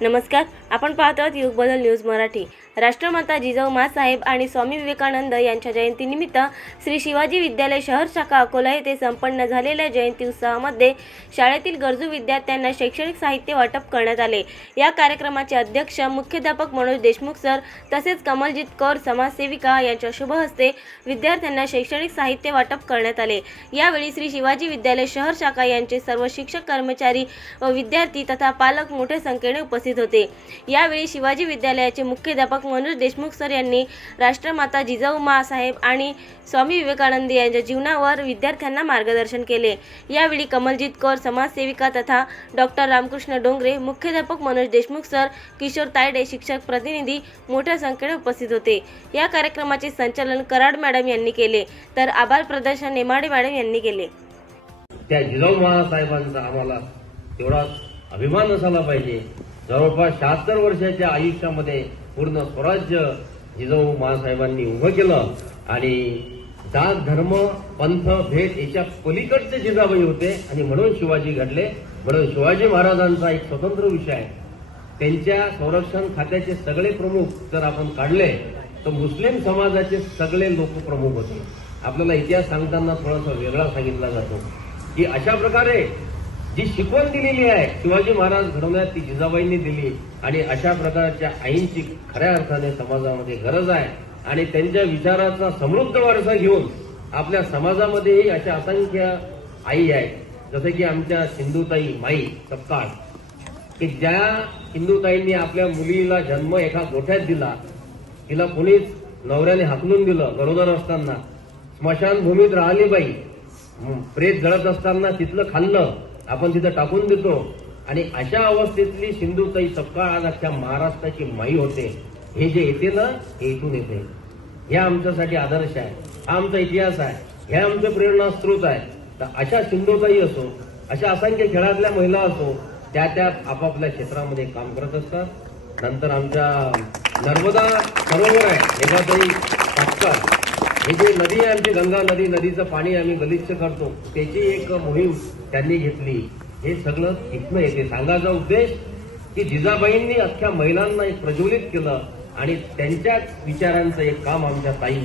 नमस्कार, आपण पाहत आहोत युग बदल न्यूज मराठी। राष्ट्रमाता जिजाऊ माँसाहेब आणि स्वामी विवेकानंद यांच्या जयंतीनिमित्त श्री शिवाजी विद्यालय शहर शाखा अकोला येथे संपन्न झालेल्या जयंती उत्सवामध्ये शाळेतील गरजू विद्यार्थ्यांना शैक्षणिक साहित्य वाटप करण्यात आले। या कार्यक्रमाचे अध्यक्ष मुख्याध्यापक मनोज देशमुख सर तसेच कमलजीत कौर समाजसेविका यांच्या शुभ हस्ते विद्यार्थ्यांना शैक्षणिक साहित्य वाटप करण्यात आले। यावेळी श्री शिवाजी विद्यालय शहर शाखा यांचे सर्व शिक्षक, कर्मचारी व विद्यार्थी तथा पालक मोठ्या संख्येने उपस्थित होते। यावेळी शिवाजी विद्यालयाचे मुख्याध्यापक मनोज देशमुख सर यांनी राष्ट्रमाता जिजाऊ माँसाहेब आणि स्वामी विवेकानंद यांच्या जीवनावर विद्यार्थ्यांना मार्गदर्शन केले। यावेळी कमलजीत कौर समाजसेविका तथा डॉक्टर रामकृष्ण डोंगरे, मुख्याध्यापक मनोज देशमुख सर, किशोर तायडे शिक्षक प्रतिनिधी मोठ्या संख्येने उपस्थित होते। या कार्यक्रमाचे संचालन कराड मॅडम यांनी केले तर आभार प्रदर्शन नेमाडे मॅडम यांनी केले। त्या जिजाऊ माँसाहेबांचा आम्हाला तेवढा अभिमान असायला पाहिजे। जवळपास 76 वर्षाच्या आयुष्यामध्ये पूर्ण स्वराज्य जिजाऊ माँसाहेबांनी उभं केलं आणि जात, धर्म, पंथ, भेद याच्या पलीकडचे जिजाबाई होते आणि म्हणून शिवाजी घडले। म्हणून शिवाजी महाराजांचा एक स्वतंत्र विषय आहे। त्यांच्या संरक्षण खात्याचे सगळे प्रमुख जर आपण काढले तर मुस्लिम समाजाचे सगळे लोक प्रमुख होते। आपल्याला इतिहास सांगताना थोडासा वेगळा सांगितला जातो की अशा प्रकारे जी शिकवण दिलेली आहे शिवाजी महाराज घडवण्यात ती जिजाबाईंनी दिली आणि अशा प्रकारच्या आईंची खऱ्या अर्थाने समाजामध्ये गरज आहे आणि त्यांच्या विचाराचा समृद्ध वारसा घेऊन आपल्या समाजामध्येही अशा असंख्य आई आहेत। जसे की आमच्या सिंधुताई माई सपकाळ की ज्या सिंधुताईंनी आपल्या मुलीला जन्म एका गोठ्यात दिला, तिला कोणीच नवऱ्याने हाकलून दिलं, गरोदर असताना स्मशानभूमीत राहिली बाई, प्रेत जळत असताना तिथलं खाल्लं आपण तिथं टाकून देतो आणि अशा अवस्थेतली सिंधुताई सपकाळ आज अख्ख्या महाराष्ट्राची माई होते। हे जे येते ना हे इथून येते। हे आमच्यासाठी आदर्श आहे, हा आमचा इतिहास आहे, हे आमचे प्रेरणास्त्रोत आहे। तर अशा सिंधुताई असो, अशा असंख्य खेळातल्या महिला असो, त्या आपापल्या क्षेत्रामध्ये काम करत असतात। नंतर आमच्या नर्मदा सरोवर आहे, हेमाताई पाटकर, हे जे नदी आहे आमची गंगा नदी, नदीचं पाणी आम्ही गलिच्छ करतो, त्याची एक मोहीम त्यांनी घेतली। हे सगळं इथनं येते। सांगायचा उद्देश की जिजाबाईंनी अख्ख्या महिलांना एक प्रज्वलित केलं आणि त्यांच्याच विचारांचं एक काम आमच्या ताई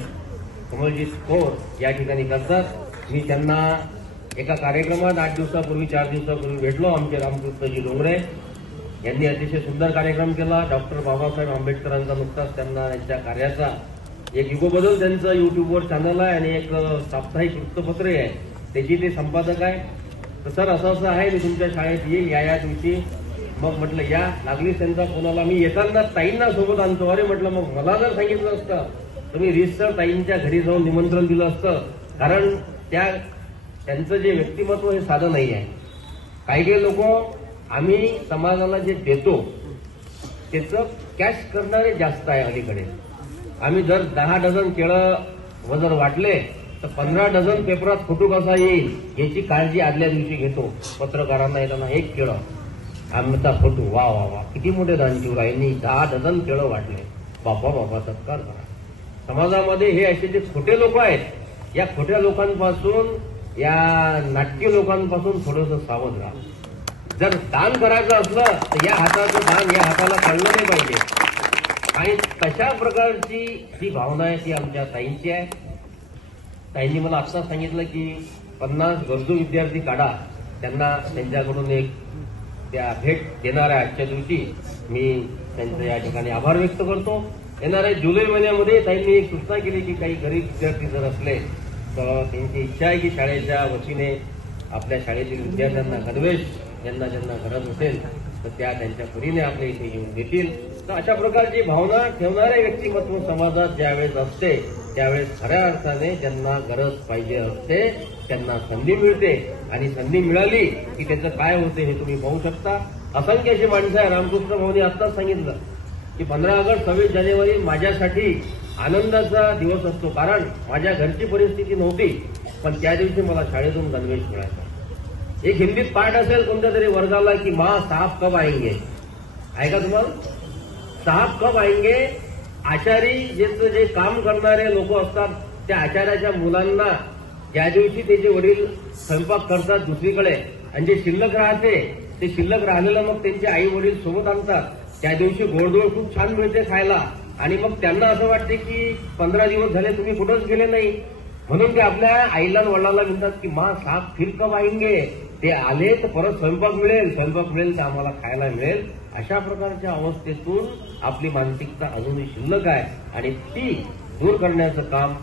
कमलजीत कौर या ठिकाणी करतात। मी त्यांना एका कार्यक्रमात 8 दिवसापूर्वी 4 दिवसापूर्वी भेटलो। आमचे रामकृष्णजी डोंगरे यांनी अतिशय सुंदर कार्यक्रम केला। डॉक्टर बाबासाहेब आंबेडकरांचा नुकताच त्यांना यांच्या कार्याचा एक युगबदल त्यांचं युट्यूबवर चॅनल आहे आणि एक साप्ताहिक वृत्तपत्र आहे, त्याची ते संपादक आहे। तर सर असं आहे, मी तुमच्या शाळेत येईल या दिवशी। मग म्हटलं या, लागलीच त्यांचा कोणाला मी येताना ताईंना सोबत आणतो। अरे म्हटलं मग मला जर सांगितलं असतं तर मी रीतसर ताईंच्या घरी जाऊन निमंत्रण दिलं असतं, कारण त्यांचं जे व्यक्तिमत्व हे साधं नाही आहे। काही लोक आम्ही समाजाला जे देतो त्याचं कॅश करणारे जास्त आहे अलीकडे। आम्ही जर 10 डझन केळं वजन वाटले तर 15 डझन पेपरात फोटो कसा येईल याची काळजी आदल्या दिवशी घेतो। पत्रकारांना येताना एक केळं आमचा फोटो, वा वा वा किती मोठे दानशूर यांनी 10 डझन केळं वाटले, बापा बापा सत्कार करा। समाजामध्ये हे असे जे खोटे लोक आहेत, या खोट्या लोकांपासून, या नाटकी लोकांपासून थोडंसं सावध राहा। जर दान करायचं असलं तर या हाताचं दान या हाताला कळलं नाही पाहिजे। आणि तशा प्रकारची जी भावना आहे ती आमच्या ताईंची आहे। ताईंनी मला आत्ता सांगितलं की 50 गरजू विद्यार्थी काढा, त्यांना त्यांच्याकडून एक त्या भेट देणार आहे आजच्या दिवशी। मी त्यांचं या ठिकाणी आभार व्यक्त करतो। येणाऱ्या जुलै महिन्यामध्ये ताईंनी एक सूचना केली की काही गरीब विद्यार्थी जर असले तर त्यांची इच्छा आहे की शाळेच्या वतीने आपल्या शाळेतील विद्यार्थ्यांना गणवेश ज्यांना गरज असेल तर त्यांच्या परीने आपल्या इथे येऊन देतील। तर अशा प्रकारची भावना ठेवणारे व्यक्तिमत्व समाजात ज्यावेळेस असते त्यावेळेस खऱ्या अर्थाने ज्यांना गरज पाहिजे असते त्यांना संधी मिळते आणि संधी मिळाली की त्याचं काय होते हे तुम्ही पाहू शकता। असंख्य अशी माणसं आहे। रामकृष्ण भाऊनी आत्ताच सांगितलं की 15 ऑगस्ट 26 जानेवारी माझ्यासाठी आनंदाचा दिवस असतो, कारण माझ्या घरची परिस्थिती नव्हती पण त्या दिवशी मला शाळेतून गणवेश मिळाला। एक हिंदीत पाठ असेल कोणत्या तरी वर्गाला की माँ साहब कब आएंगे, आहे का तुम्हाला? साहब कब आएंगे, आचारी जे काम करणारे लोक असतात त्या आचार्याच्या मुलांना ज्या दिवशी त्याचे वडील स्वयंपाक करतात दुसरीकडे आणि जे शिल्लक राहते ते शिल्लक राहिलेलं मग त्यांचे आई वडील सोबत आणतात त्या दिवशी गोडधोड खूप छान मिळते खायला आणि मग त्यांना असं वाटते की 15 दिवस झाले तुम्ही कुठंच गेले नाही, म्हणून ते आपल्या आईला वडिलांना म्हणतात की माँ साथ फिर कब आएंगे, ते आले तर परत स्वयंपाक मिळेल तर आम्हाला खायला मिळेल. अशा प्रकारच्या अवस्थेतून आपली मानसिकता अजूनही शिल्लक आहे आणि ती दूर करण्याचं काम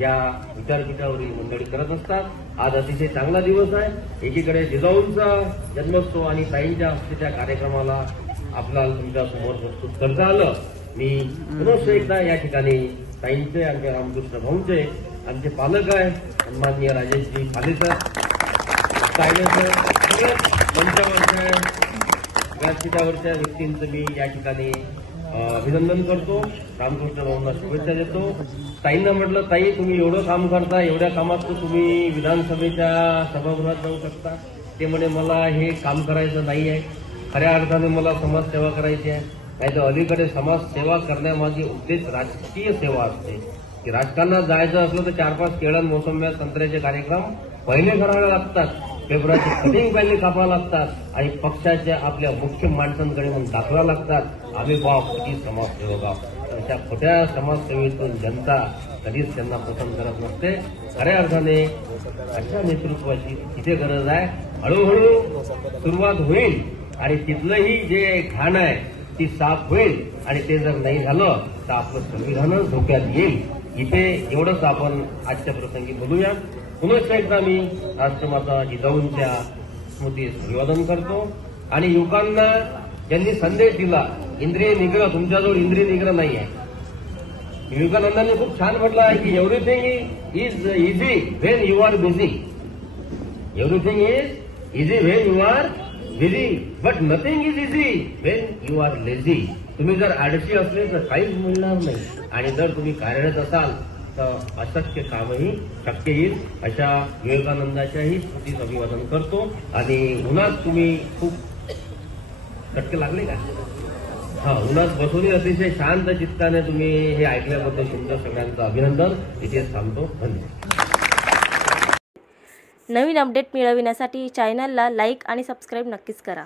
या विचारपीठावरील मंडळी करत असतात. आज अतिशय चांगला दिवस आहे. एकीकडे जिजाऊंचा जन्मोत्सव आणि ताईंच्या हस्तेच्या कार्यक्रमाला आपल्याला तुमच्या समोर प्रस्तुत करता आलं. मी पुनश्च एकदा या ठिकाणी ताईंचे, आमचे रामकृष्ण भाऊंचे, आमचे पालक आहे सन्माननीय राजेशजी पालेकर, ताईंचं सगळ्या मंचावरच्या व्यासपीठावरच्या व्यक्तींचं मी या ठिकाणी अभिनंदन करतो. रामकृष्ण भाऊंना शुभेच्छा देतो. ताईंना म्हटलं, ताई तुम्ही एवढं काम करता, एवढ्या कामात तर तुम्ही विधानसभेच्या सभागृहात जाऊ शकता. ते म्हणे मला हे काम करायचं नाही आहे, खऱ्या अर्थाने मला समाजसेवा करायची आहे. नाही तर अलीकडे समाजसेवा करण्यामागे उद्देश राजकीय सेवा असते की राजकारणात जायचं असलं तर 4-5 केळं, मोसंब्या, संत्र्याचे कार्यक्रम पहिले करावे लागतात, पेपराचे कटिंग पहिले कापावं लागतात आणि पक्षाच्या आपल्या मुख्य माणसांकडे मग दाखवावं लागतात आम्ही किती समाजसेवक आहोत. अशा खोट्या समाजसेवेतून जनता कधीच त्यांना पसंत करत नसते. खऱ्या अर्थाने अशा नेतृत्वाची तिथे गरज आहे. हळूहळू सुरुवात होईल आणि तिथलंही जे घाण आहे ती साफ होईल आणि ते जर नाही झालं तर आपलं संविधानच धोक्यात येईल. इथे एवढंच आपण आजच्या प्रसंगी बोलूया. पुनश्च एकदा मी राष्ट्रमाता जिजाऊंच्या स्मृतीस अभिवादन करतो आणि युवकांना ज्यांनी संदेश दिला, इंद्रिय निग्रह, तुमच्याजवळ इंद्रिय निग्रह नाही आहे. विवेकानंदांनी खूप छान म्हटलं आहे की everything is easy when you are busy. Everything is easy when you are busy but nothing is easy when you are lazy. तुम्ही जर आळशी असले तर काहीच मिळणार नाही आणि जर तुम्ही कार्यरत असाल तर अशक्य कामही शक्य येईल. अशा विवेकानंदाच्याही स्मृतीस अभिवादन करतो. आणि उन्हात तुम्ही खूप चटके लागले का? उन्हात बसूनही अतिशय शांत चित्ताने तुम्ही हे ऐकल्याबद्दल तुमच्या सगळ्यांचं अभिनंदन. इथेच थांबतो. धन्यवाद. नवीन अपडेट मिळविण्यासाठी चॅनलला लाईक आणि सबस्क्राईब नक्कीच करा.